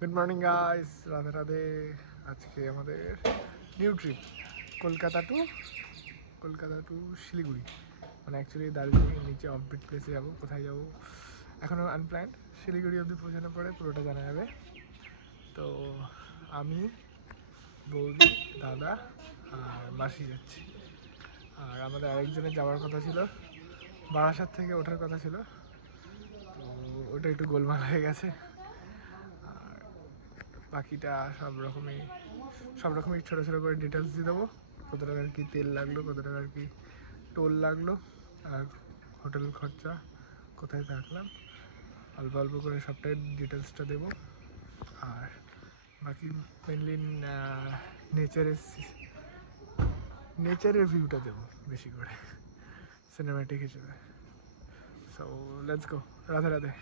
Good morning guys, Radhe Radhe. আজকে আমাদের new trip Kolkata to Siliguri, মানে অ্যাকচুয়ালি দার্জিলিংয়ের নিচে অফবিট প্লেসে যাবো। কোথায় যাবো এখনও আনপ্ল্যান্ড। শিলিগুড়ি অবধি পৌঁছানোর পরে পুরোটা জানা যাবে। তো আমি, বৌদি, দাদা আর মাসি যাচ্ছি। আর আমাদের আরেকজনের যাওয়ার কথা ছিল, বারাসাত থেকে ওঠার কথা ছিল, তো ওটা একটু গোলমাল হয়ে গেছে। বাকিটা সব রকমই ছোটো ছোটো করে ডিটেলস দিয়ে দেবো। কত টাকার কী তেল লাগলো, কত টাকার কী টোল লাগলো, আর হোটেল খরচা, কোথায় থাকলাম, অল্প অল্প করে সবটাই ডিটেলসটা দেবো। আর বাকি মেনলি নেচারের ভিউটা দেবো বেশি করে, সিনেম্যাটিক হিসেবে। So let's go, Radhe Radhe.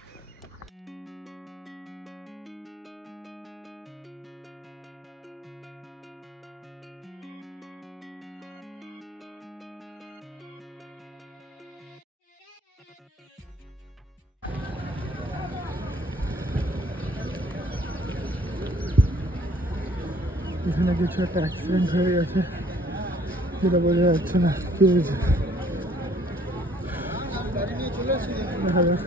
এখানে কিছু একটা অ্যাক্সিডেন্ট হয়ে গেছে, যেটা বোঝা যাচ্ছে না কি হয়েছে। দেখা যাক।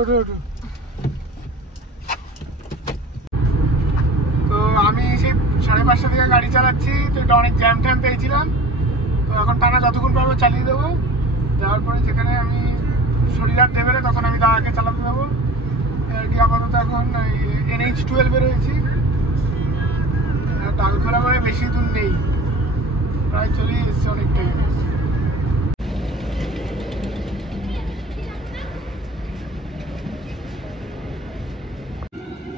ওঠো। তো আমি সেই 5:30 থেকে গাড়ি চালাচ্ছি, তো এটা অনেক জ্যাম পেয়েছিলাম। তো এখন টানা যতক্ষণ পারবো চালিয়ে দেবো। যাওয়ার পরে যেখানে আমি শরীর আর দেবে, তখন আমি দাদাকে চালাতে দেবো। আর কি আপাতত এখন NH12 রয়েছি। ডালখোলা করে বেশি দূর নেই, প্রায় চলে এসছে অনেকটাই।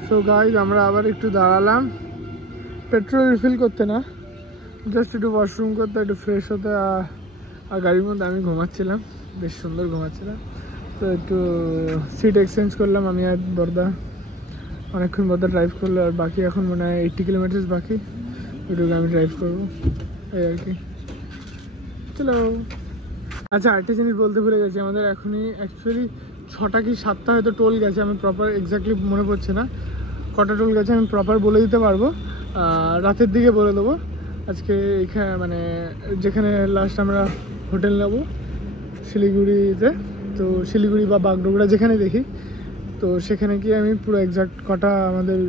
সো গাইজ, আমরা আবার একটু দাঁড়ালাম পেট্রোল রিফিল করতে, না জাস্ট একটু ওয়াশরুম করতে, একটু ফ্রেশ হতে। আর গাড়ির মধ্যে আমি ঘুমাচ্ছিলাম, বেশ সুন্দর ঘুমাচ্ছিলাম। তো একটু সিট এক্সচেঞ্জ করলাম আমি আর বর্দা। অনেকক্ষণ বর্দা ড্রাইভ করলো, আর বাকি এখন মনে হয় 80 কিলোমিটার বাকি, ওইটুকু আমি ড্রাইভ করবো, এই আর কি। চলো। আচ্ছা, আরেকটা জিনিস বলতে ভুলে গেছি, আমাদের এখনই অ্যাকচুয়ালি 6টা কি 7টা হয়তো টোল গেছে। আমি প্রপার এক্স্যাক্টলি মনে পড়ছে না কটা টোল গেছে, আমি প্রপার বলে দিতে পারবো, রাতের দিকে বলে দেবো। আজকে এখানে মানে যেখানে লাস্ট আমরা হোটেল নেবো শিলিগুড়িতে, তো শিলিগুড়ি বা বাগডোগরা যেখানে দেখি, তো সেখানে গিয়ে আমি পুরো এক্স্যাক্ট কটা আমাদের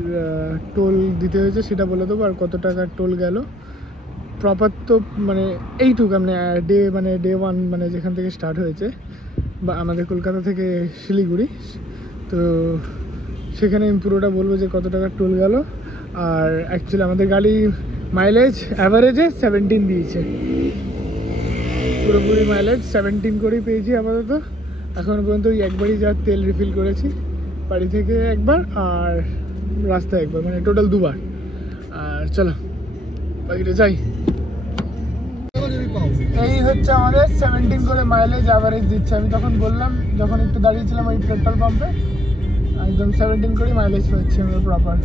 টোল দিতে হয়েছে সেটা বলে দেবো, আর কত টাকার টোল গেল প্রপার। তো মানে এইটুকু মানে ডে 1, মানে যেখান থেকে স্টার্ট হয়েছে বা আমাদের কলকাতা থেকে শিলিগুড়ি, তো সেখানে আমি পুরোটা বলবো যে কত টাকার টোল গেল। আর অ্যাকচুয়ালি আমাদের গাড়ি মাইলেজ অ্যাভারেজে 17 দিয়েছে, পুরোপুরি মাইলেজ 17 করেই পেয়েছি আপাতত। এখনও পর্যন্ত একবারই যা তেল রিফিল করেছি, বাড়ি থেকে একবার আর রাস্তায় একবার, মানে টোটাল 2বার। আর চলো বাকিটা যাই। এই হচ্ছে আমাদের 17 করে মাইলেজ অ্যাভারেজ দিচ্ছে। আমি তখন বললাম যখন একটু দাঁড়িয়েছিলাম ওই পেট্রোল পাম্পে, একদম 17 করে মাইলেজ পাচ্ছি আমরা প্রপার।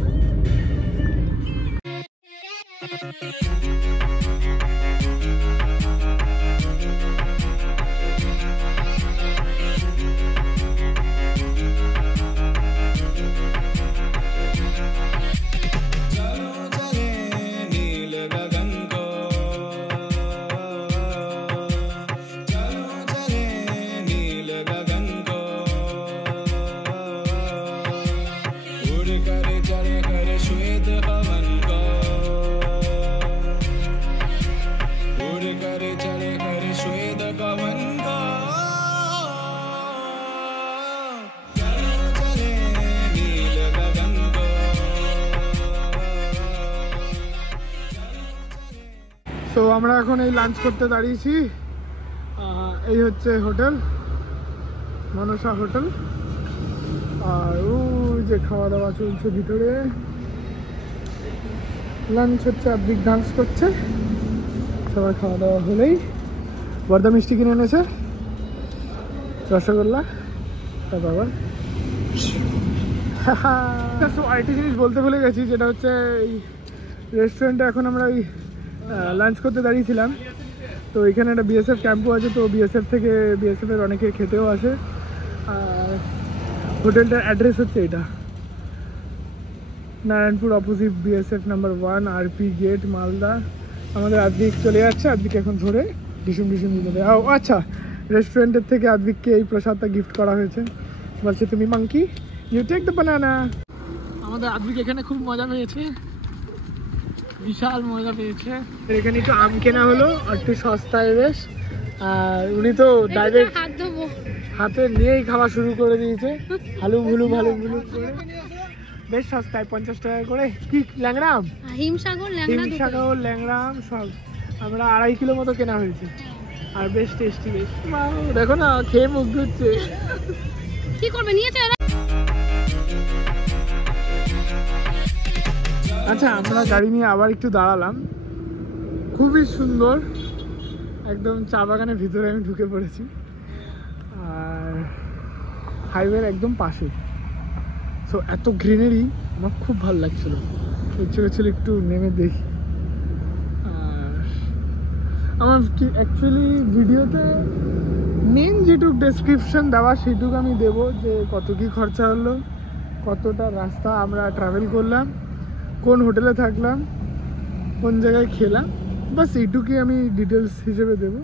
তো আমরা এখন এই লাঞ্চ করতে দাঁড়িয়েছি। এই হচ্ছে হোটেল, মনসা হোটেল। আর ওই যে খাওয়া দাওয়া চলছে ভিতরে, লাঞ্চ হচ্ছে, আদ্বিক ডান্স করছে। সবার খাওয়া দাওয়া হলেই বর্দা মিষ্টি কিনে এনেছে, রসগোল্লা, তার বাবা। আরেকটি জিনিস বলতে ভুলে গেছি, যেটা হচ্ছে এই রেস্টুরেন্টে এখন আমরা ওই লাঞ্চ করতে দাঁড়িয়েছিলাম, তো এখানে একটা বিএসএফ ক্যাম্পও আছে, তো বিএসএফ এর অনেকে খেতেও আসে। আর হোটেলটার অ্যাড্রেস হচ্ছে এটা, Narayanpur opposite BSF number 1 RP gate, Malda. আমাদের আদ্বিক চলে যাচ্ছে, আদ্বিক এখন ধরে ডিসুম দিয়ে দেবে। ও আচ্ছা, রেস্টুরেন্টের থেকে আদ্বিককে এই প্রসাদটা গিফট করা হয়েছে, বলছে তুমি মাংকি ইউ টেক দ্য বানানা। আমাদের আদ্বিক এখানে খুব মজা পেয়েছে, বিশাল মজা পেয়েছে। এখানে একটু আম কেনা হলো, আর একটু সস্তায় বেশ। আর উনি তো ডাইরেক্ট হাতে নিয়েই খাওয়া শুরু করে দিয়েছে, হালু ভুলু করে। বেশ সস্তায় 50 টাকা করে। কি ল্যাংড়াম, হিমসাগর ল্যাংড়াম সব আমরা 2.5 কিলো মতো কেনা হয়েছে, আর বেশ টেস্টি। বেশ দেখো না, খেয়ে মুখ ধুচ্ছে। কি করবে নিয়েছে। আচ্ছা, আমরা গাড়ি নিয়ে আবার একটু দাঁড়ালাম, খুবই সুন্দর একদম চা বাগানের ভিতরে আমি ঢুকে পড়েছি, আর হাইওয়ের একদম পাশে। সো এত গ্রিনারি আমার খুব ভালো লাগছিল, ইচ্ছে করছিল একটু নেমে দেখি। আর আমার অ্যাকচুয়ালি ভিডিওতে মেন যেটুকু ডেসক্রিপশন দেওয়া সেটুকু আমি দেবো, যে কত কী খরচা হলো, কতটা রাস্তা আমরা ট্রাভেল করলাম, কোন হোটেলে থাকলাম, কোন জায়গায় খেলাম, বাস এইটুকুই আমি ডিটেলস হিসেবে দেবো।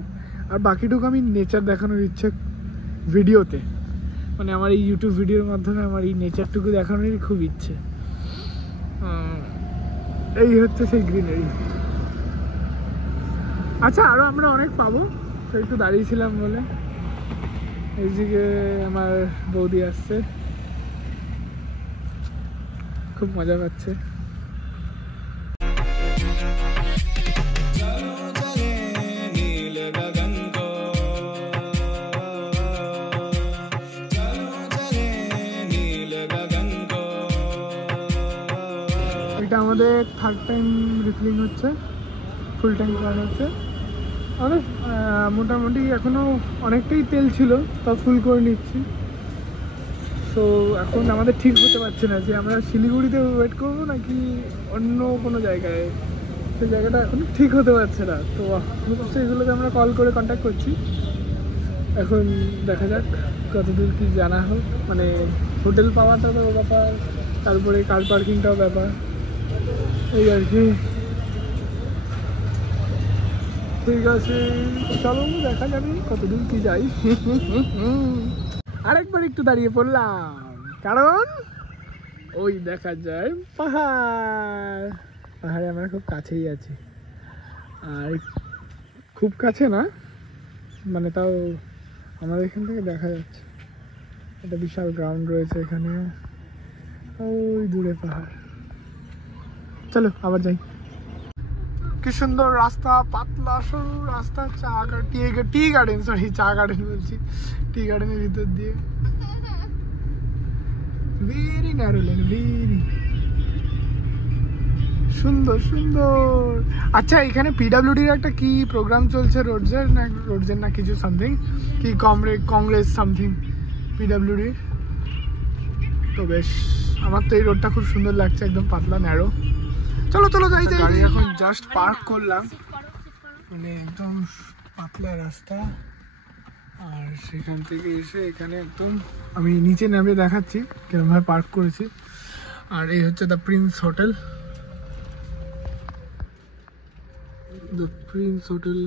আর বাকিটুকু আমি নেচার দেখানোর ইচ্ছে ভিডিওতে, মানে আমার এই ইউটিউব ভিডিওর মাধ্যমে আমার এই নেচারটুকু দেখানোরই খুব ইচ্ছে। এই হচ্ছে সেই গ্রিনারি। আচ্ছা, আরও আমরা অনেক পাবো, তো একটু দাঁড়িয়েছিলাম বলে। এইদিকে আমার বৌদি আসছে, খুব মজা পাচ্ছে। এটা আমাদের 3rd টাইম রিফিলিং হচ্ছে, ফুল ট্যাঙ্ক করা হচ্ছে। আমাদের মোটামুটি এখনও অনেকটাই তেল ছিল, তা ফুল করে নিচ্ছি। সো এখন আমাদের ঠিক হতে পারছে না যে আমরা শিলিগুড়িতে ওয়েট করবো নাকি অন্য কোনো জায়গায়, সেই জায়গাটা এখন ঠিক হতে পারছে না। তো সেগুলোকে আমরা কল করে কন্ট্যাক্ট করছি। এখন দেখা যাক কতদূর কী জানা হোক, মানে হোটেল পাওয়াটা তো ব্যাপার, তারপরে কার পার্কিংটাও ব্যাপার, এই আর কি। ঠিক আছে, চলো দেখা যাবে কতদূর কি যাই। আরেকবার একটু দাঁড়িয়ে পড়লাম, কারণ ওই দেখা যায় পাহাড়। পাহাড়ে আমরা খুব কাছেই আছি, আর খুব কাছে না, মানে তাও আমাদের এখান থেকে দেখা যাচ্ছে। একটা বিশাল গ্রাউন্ড রয়েছে এখানে, ওই দূরে পাহাড়। চলো আবার যাই। কি সুন্দর রাস্তা, পাতলা সরু রাস্তা, টি গার্ডেন বলছি, টি গার্ডেনের ভিতর দিয়ে। ভেরি ন্যারো লেন, ভেরি সুন্দর। আচ্ছা, এখানে পিডাব্লিউডির একটা কি প্রোগ্রাম চলছে, রোডসের না কিছু সামথিং, কি কংগ্রেস সামথিং পিডাব্লিউডির। তো বেশ, আমার তো এই রোডটা খুব সুন্দর লাগছে, একদম পাতলা ন্যারো। চলো যাই। গাড়ি এখন জাস্ট পার্ক করলাম, মানে একদম পাতলা রাস্তা, আর সেখান থেকে এসে এখানে একদম আমি নিচে নেমে দেখাচ্ছি কিরকমভাবে পার্ক করেছি। আর এই হচ্ছে দ্য প্রিন্স হোটেল,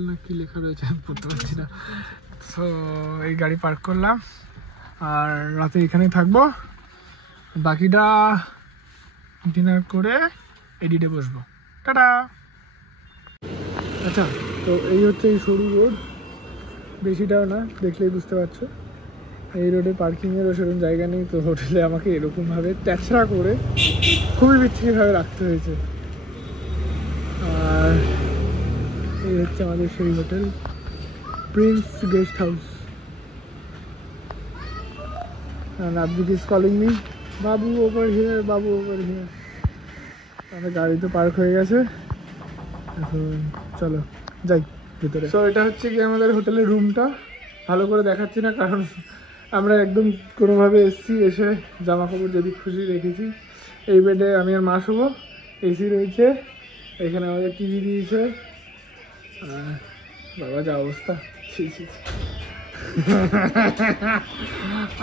না কি লেখা রয়েছে আমি পড়তে পারছি না। সো এই গাড়ি পার্ক করলাম, আর রাতে এখানেই থাকবো, বাকিটা ডিনার করে এডিটে বসবো। টাটা। আচ্ছা, তো এই হচ্ছে এই সরু রোড, বেশিটাও না, দেখলেই বুঝতে পারছো। এই রোডে পার্কিংয়েরও সেরকম জায়গা নেই, তো হোটেলে আমাকে এরকমভাবে ট্যাচড়া করে খুবই বিচ্ছিরিভাবে রাখতে হয়েছে। আর এই হচ্ছে আমাদের সেই hotel, Prince guest house. And Abhijit is calling me. Babu over here, Babu over here. আমাদের গাড়ি তো পার্ক হয়ে গেছে, এখন চলো যাই ভিতরে। তো এটা হচ্ছে কি আমাদের হোটেলের রুমটা, ভালো করে দেখাচ্ছি না কারণ আমরা একদম কোনোভাবে এসছি, এসে জামা কাপড় যদি খুশি রেখেছি। এই বেডে আমি আর মা শোবো, এসি রয়েছে, এখানে আমাদের টিভি দিয়েছে। বাবা যা অবস্থা, ছি ছি ছি।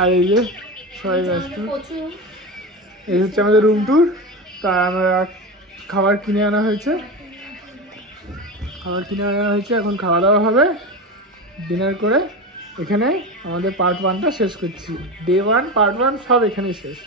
আর এই যে সবাই ব্যস্ত। এই হচ্ছে আমাদের রুম ট্যুর। তা আমরা খাবার কিনে আনা হয়েছে, এখন খাওয়া দাওয়া হবে, ডিনার করে এখানে আমাদের পার্ট 1টা শেষ করছি। ডে 1 পার্ট 1 সব এখানেই শেষ।